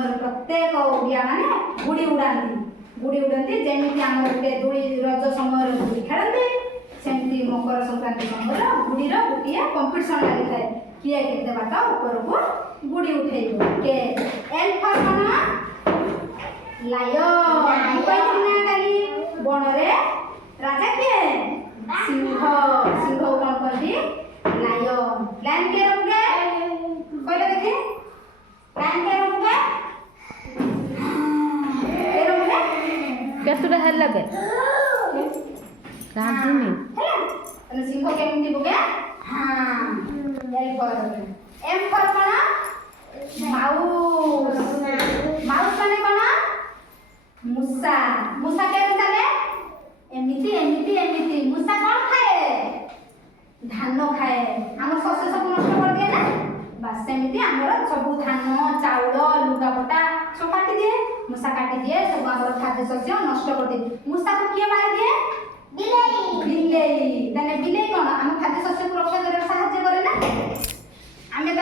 ଆମର ପ୍ରତ୍ୟେକ ଓଡ଼ିଆ ମାନେ ଗୁଡ଼ି ଉଡ଼ାନ୍ତି ଯେମିତି ଆମର ଗୋଟେ ଦୋଳି ରଜ ସମୟରେ ଦୋଳି ଖେଳନ୍ତି ସେମିତି ମକର ସଂକ୍ରାନ୍ତି ସମୟରେ ଗୁଡ଼ିର ଗୋଟିଏ କମ୍ପିଟିସନ୍ ଲାଗିଥାଏ କିଏ କେତେ ବାଟ ଉପରକୁ ଗୁଡ଼ି ଉଠେଇବ କେ ଏଲ୍ ଫର୍ କ'ଣ ଲାୟନ କହିଥିଲି ନା କାଲି ବଣରେ ରାଜା କିଏ ସିଂହ କ'ଣ କହିଲି ଲାୟନ କିଏ ରହୁବେ କହିଲେ ଦେଖେ ଲାୟନ କିଏ ରହୁବେ କେତେଟା ହେଲା ବେ କାନ୍ଦୁନି ହେଲା ସିଂହ କେମିତି ବୋକେ ଏଲ୍ ଫର୍ ଏମ୍ ଫର୍ କ'ଣ ମାଉସ ମାନେ କ'ଣ ମୂଷା କେମିତି ଚାଲେ ଏମିତି ମୂଷା କ'ଣ ଖାଏ ଧାନ ଖାଏ ଆମର ଶସ୍ୟ ସବୁ ନଷ୍ଟ କରିଦିଏ ନା ବାସ୍ ସେମିତି ଆମର ସବୁ ଧାନ ଚାଉଳ ଲୁଗାପଟା ସବୁ କାଟିଦିଏ ମୂଷା କାଟିଦିଏ ସବୁ ଆମର ଖାଦ୍ୟ ଶସ୍ୟ ନଷ୍ଟ କରିଦିଏ ମୂଷାକୁ କିଏ ମାରିଦିଏ ବିଲେଇ